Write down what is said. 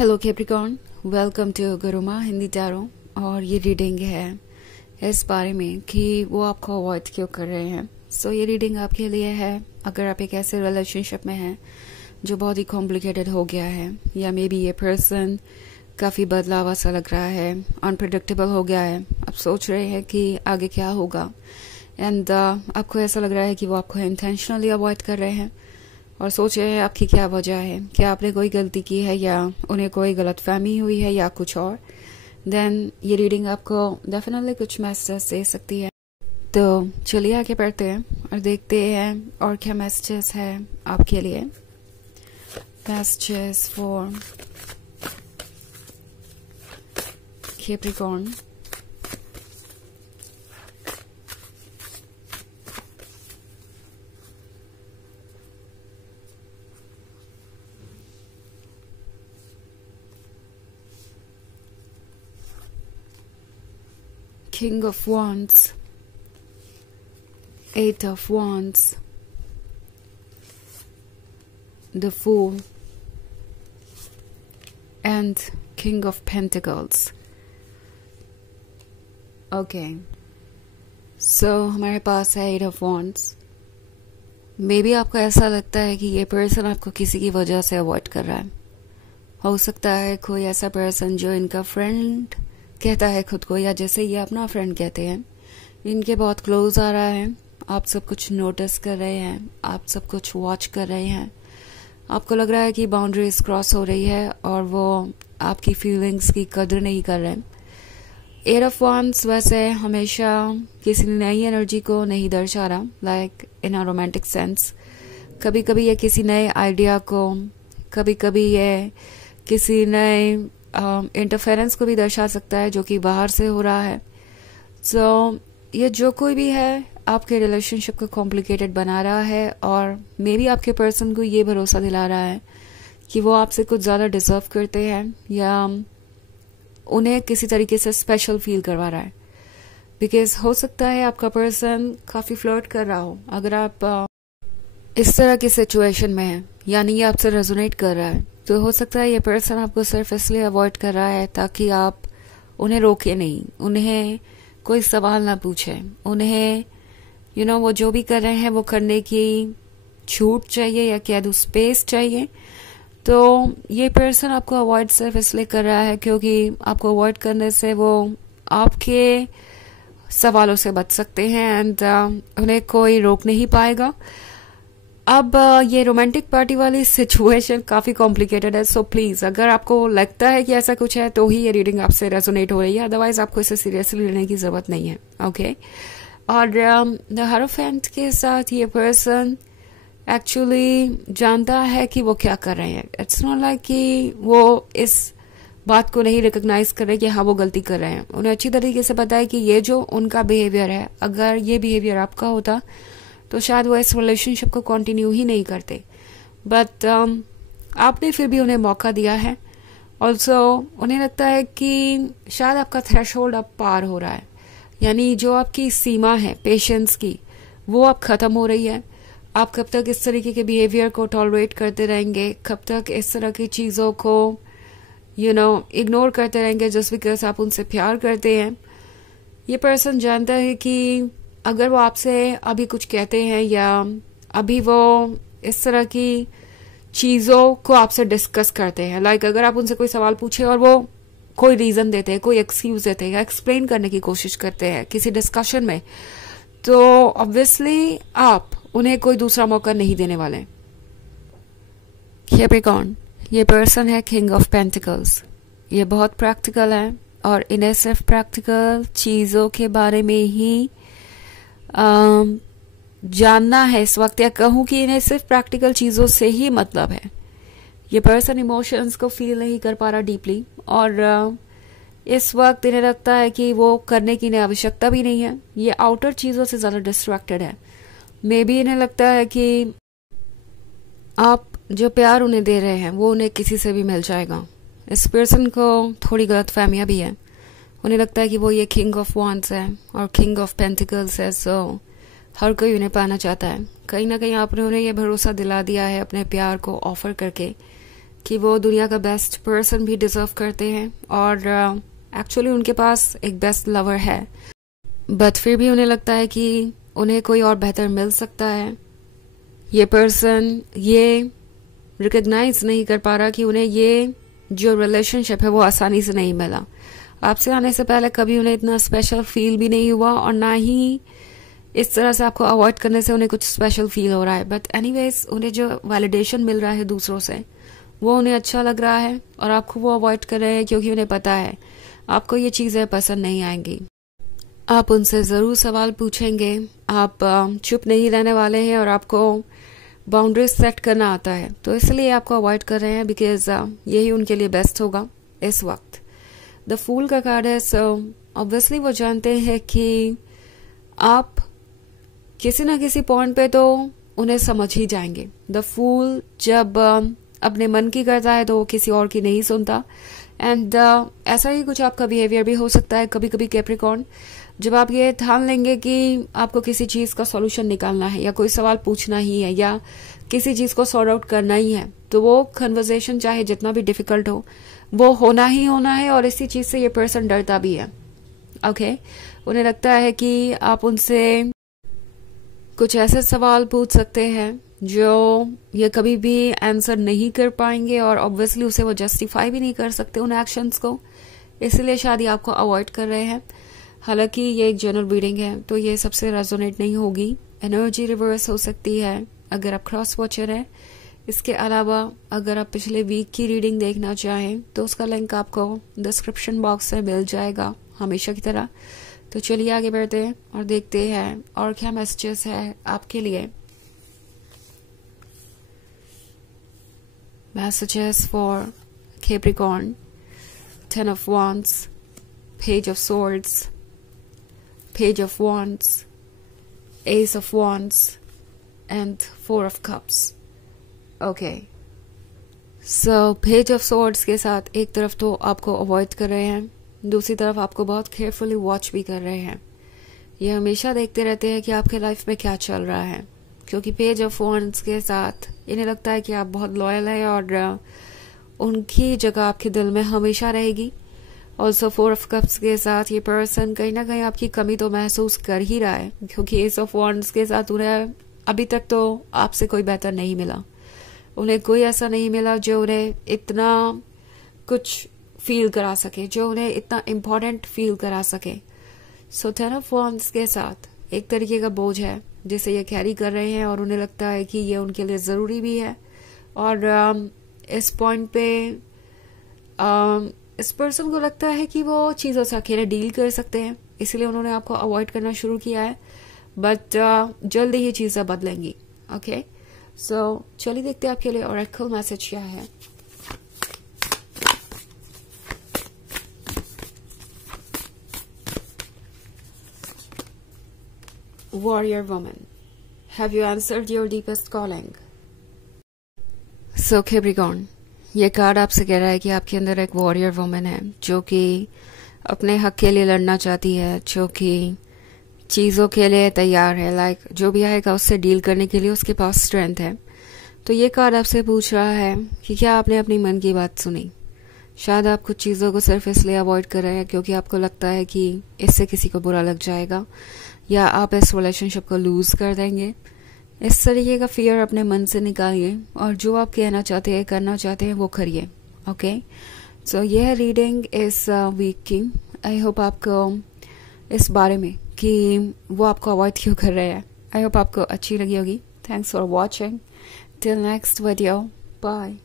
Hello capricorn, welcome to Gurumaa Hindi tarot. और ये reading है इस बारे में कि वो आपको अवॉइड क्यों कर रहे हैं। ये रीडिंग आपके लिए है अगर आप एक ऐसे रिलेशनशिप में हैं जो बहुत ही कॉम्प्लिकेटेड हो गया है, या मे बी ये पर्सन काफ़ी बदलावा सा लग रहा है, अनप्रिडिक्टेबल हो गया है। आप सोच रहे हैं कि आगे क्या होगा एंड आपको ऐसा लग रहा है कि वो आपको इंटेंशनली अवॉइड कर रहे हैं और सोच रहे हैं आपकी क्या वजह है, क्या आपने कोई गलती की है या उन्हें कोई गलतफहमी हुई है या कुछ और। देन ये रीडिंग आपको डेफिनेटली कुछ मैसेजेस दे सकती है। तो चलिए आगे बढ़ते हैं और देखते हैं और क्या मैसेजेस है आपके लिए। Messages for Capricorn. King of Wands, Eight of Wands, the Fool, and King of Pentacles. Okay, so हमारे पास है Eight of Wands. May be आपको ऐसा लगता है कि ये पर्सन आपको किसी की वजह से अवॉइड कर रहा है। हो सकता है कोई ऐसा पर्सन जो इनका फ्रेंड कहता है खुद को, या जैसे ये अपना फ्रेंड कहते हैं, इनके बहुत क्लोज आ रहा है। आप सब कुछ नोटिस कर रहे हैं, आप सब कुछ वॉच कर रहे हैं। आपको लग रहा है कि बाउंड्रीज क्रॉस हो रही है और वो आपकी फीलिंग्स की कदर नहीं कर रहे। एट ऑफ वांड्स वैसे हमेशा किसी नई एनर्जी को नहीं दर्शा रहा, like in a romantic sense. कभी कभी ये किसी नए आइडिया को, कभी कभी ये किसी नए इंटरफेरेंस को भी दर्शा सकता है जो कि बाहर से हो रहा है। ये जो कोई भी है आपके रिलेशनशिप को कॉम्प्लिकेटेड बना रहा है और मे बी आपके पर्सन को ये भरोसा दिला रहा है कि वो आपसे कुछ ज़्यादा डिजर्व करते हैं या उन्हें किसी तरीके से स्पेशल फील करवा रहा है। बिकॉज हो सकता है आपका पर्सन काफ़ी फ्लर्ट कर रहा हो। अगर आप इस तरह की सिचुएशन में हैं, यानी ये आपसे रेजोनेट कर रहा है, तो हो सकता है ये पर्सन आपको सिर्फ इसलिए अवॉइड कर रहा है ताकि आप उन्हें रोके नहीं, उन्हें कोई सवाल ना पूछे, उन्हें वो जो भी कर रहे हैं वो करने की छूट चाहिए या कह दूँ स्पेस चाहिए। तो ये पर्सन आपको अवॉइड सिर्फ इसलिए कर रहा है क्योंकि आपको अवॉइड करने से वो आपके सवालों से बच सकते हैं एंड उन्हें कोई रोक नहीं पाएगा। अब ये रोमांटिक पार्टी वाली सिचुएशन काफ़ी कॉम्प्लिकेटेड है। सो प्लीज़, अगर आपको लगता है कि ऐसा कुछ है तो ही ये रीडिंग आपसे रेजोनेट हो रही है, अदरवाइज आपको इसे सीरियसली लेने की ज़रूरत नहीं है। ओके और द हारोफेंट के साथ ये पर्सन एक्चुअली जानता है कि वो क्या कर रहे हैं। इट्स नॉट लाइक कि वो इस बात को नहीं रिकॉग्नाइज कर रहे कि हाँ वो गलती कर रहे हैं। उन्हें अच्छी तरीके से पता है कि ये जो उनका बिहेवियर है, अगर ये बिहेवियर आपका होता तो शायद वो इस रिलेशनशिप को कंटिन्यू ही नहीं करते। बट आपने फिर भी उन्हें मौका दिया है। ऑल्सो उन्हें लगता है कि शायद आपका थ्रेशोल्ड अब पार हो रहा है, यानी जो आपकी सीमा है पेशेंस की वो अब ख़त्म हो रही है। आप कब तक इस तरीके के बिहेवियर को टॉलरेट करते रहेंगे, कब तक इस तरह की चीज़ों को इग्नोर करते रहेंगे जस्ट बिकॉज आप उनसे प्यार करते हैं। ये पर्सन जानता है कि अगर वो आपसे अभी कुछ कहते हैं या अभी वो इस तरह की चीज़ों को आपसे डिस्कस करते हैं, लाइक अगर आप उनसे कोई सवाल पूछे और वो कोई रीज़न देते हैं, कोई एक्सक्यूज देते हैं या एक्सप्लेन करने की कोशिश करते हैं किसी डिस्कशन में, तो ऑब्वियसली आप उन्हें कोई दूसरा मौका नहीं देने वाले। कैप्रिकॉर्न, ये पर्सन है किंग ऑफ पेंटिकल्स। ये बहुत प्रैक्टिकल है और इन्हें सिर्फ प्रैक्टिकल चीज़ों के बारे में ही जानना है इस वक्त, या कहूँ कि इन्हें सिर्फ प्रैक्टिकल चीज़ों से ही मतलब है। ये पर्सन इमोशंस को फील नहीं कर पा रहा डीपली और इस वक्त इन्हें लगता है कि वो करने की इन्हें आवश्यकता भी नहीं है। ये आउटर चीज़ों से ज़्यादा डिस्ट्रैक्टेड है। मे बी इन्हें लगता है कि आप जो प्यार उन्हें दे रहे हैं वो उन्हें किसी से भी मिल जाएगा। इस पर्सन को थोड़ी गलत फहमियाँ भी है। उन्हें लगता है कि वो ये किंग ऑफ वांड्स है और किंग ऑफ पेंटिकल्स है, सो हर कोई उन्हें पाना चाहता है। कहीं ना कहीं आपने उन्हें यह भरोसा दिला दिया है अपने प्यार को ऑफर करके कि वो दुनिया का बेस्ट पर्सन भी डिजर्व करते हैं और एक्चुअली उनके पास एक बेस्ट लवर है, बट फिर भी उन्हें लगता है कि उन्हें कोई और बेहतर मिल सकता है। ये पर्सन ये रिकग्नाइज नहीं कर पा रहा कि उन्हें ये जो रिलेशनशिप है वो आसानी से नहीं मिला। आपसे आने से पहले कभी उन्हें इतना स्पेशल फील भी नहीं हुआ और ना ही इस तरह से आपको अवॉइड करने से उन्हें कुछ स्पेशल फील हो रहा है। बट एनीवेज उन्हें जो वैलिडेशन मिल रहा है दूसरों से वो उन्हें अच्छा लग रहा है और आपको वो अवॉइड कर रहे हैं क्योंकि उन्हें पता है आपको ये चीज़ें पसंद नहीं आएंगी। आप उनसे ज़रूर सवाल पूछेंगे, आप चुप नहीं रहने वाले हैं और आपको बाउंड्रीज सेट करना आता है, तो इसलिए आपको अवॉइड कर रहे हैं बिकॉज यही उनके लिए बेस्ट होगा इस वक्त। द फूल का कार्ड है, सो ऑब्वियसली वो जानते हैं कि आप किसी ना किसी पॉइंट पे तो उन्हें समझ ही जाएंगे। द फूल जब अपने मन की करता है तो वो किसी और की नहीं सुनता एंड ऐसा ही कुछ आपका बिहेवियर भी हो सकता है कभी कभी कैप्रिकॉर्न। जब आप ये ठान लेंगे कि आपको किसी चीज का सॉल्यूशन निकालना है या कोई सवाल पूछना ही है या किसी चीज को सॉर्ट आउट करना ही है, तो वो कन्वर्सेशन चाहे जितना भी डिफिकल्ट हो वो होना ही होना है और इसी चीज से ये पर्सन डरता भी है। ओके, उन्हें लगता है कि आप उनसे कुछ ऐसे सवाल पूछ सकते हैं जो ये कभी भी आंसर नहीं कर पाएंगे और ऑब्वियसली उसे वो जस्टिफाई भी नहीं कर सकते उन एक्शंस को, इसलिए शायद आपको अवॉइड कर रहे हैं। हालांकि ये एक जनरल रीडिंग है तो ये सबसे रेजोनेट नहीं होगी, एनर्जी रिवर्स हो सकती है अगर आप क्रॉस वॉचर हैं। इसके अलावा अगर आप पिछले वीक की रीडिंग देखना चाहें तो उसका लिंक आपको डिस्क्रिप्शन बॉक्स में मिल जाएगा हमेशा की तरह। तो चलिए आगे बढ़ते हैं और देखते हैं और क्या मैसेजेस है आपके लिए। Messages for Capricorn, 10 of Wands, Page of Swords, Page of Wands, Ace of Wands and 4 of Cups. Okay. So Page of Swords के साथ एक तरफ तो आपको अवॉइड कर रहे हैं, दूसरी तरफ आपको बहुत केयरफुली वॉच भी कर रहे हैं। ये हमेशा देखते रहते हैं कि आपके लाइफ में क्या चल रहा है, क्योंकि पेज ऑफ वॉन्ड्स के साथ इन्हें लगता है कि आप बहुत लॉयल है और उनकी जगह आपके दिल में हमेशा रहेगी। ऑल्सो 4 of Cups के साथ ये पर्सन कहीं ना कहीं आपकी कमी तो महसूस कर ही रहा है, क्योंकि एस ऑफ वॉन्ड्स के साथ उन्हें अभी तक तो आपसे कोई बेहतर नहीं मिला, उन्हें कोई ऐसा नहीं मिला जो उन्हें इतना कुछ फील करा सके, जो उन्हें इतना इम्पोर्टेंट फील करा सके। सो 10 of Wands के साथ एक तरीके का बोझ है जिसे ये कैरी कर रहे हैं और उन्हें लगता है कि ये उनके लिए ज़रूरी भी है। और इस पॉइंट पे इस पर्सन को लगता है कि वो चीज़ों से अकेले डील कर सकते हैं, इसलिए उन्होंने आपको अवॉइड करना शुरू किया है, बट जल्दी ही चीज़ें बदलेंगी। ओके, सो चलिए देखते हैं आपके लिए ऑरेकल मैसेज क्या है। Warrior woman, have you answered your deepest calling? So Capricorn, ये कार्ड आपसे कह रहा है कि आपके अंदर एक वॉरियर वुमन है जो कि अपने हक के लिए लड़ना चाहती है, जो कि चीज़ों के लिए तैयार है, लाइक जो भी आएगा उससे डील करने के लिए उसके पास स्ट्रेंथ है। तो ये कार्ड आपसे पूछ रहा है कि क्या आपने अपनी मन की बात सुनी। शायद आप कुछ चीज़ों को सिर्फ इसलिए अवॉइड कर रहे हैं क्योंकि आपको लगता है कि इससे किसी को बुरा लग जाएगा या आप इस रिलेशनशिप को लूज कर देंगे। इस तरीके का फियर अपने मन से निकालिए और जो आप कहना चाहते हैं करना चाहते हैं वो करिए। ओके, सो यह है रीडिंग इस वीक की। आई होप आपको इस बारे में कि वो आपको अवॉइड क्यों कर रहे हैं, आई होप आपको अच्छी लगी होगी। Thanks for watching, till next video, bye.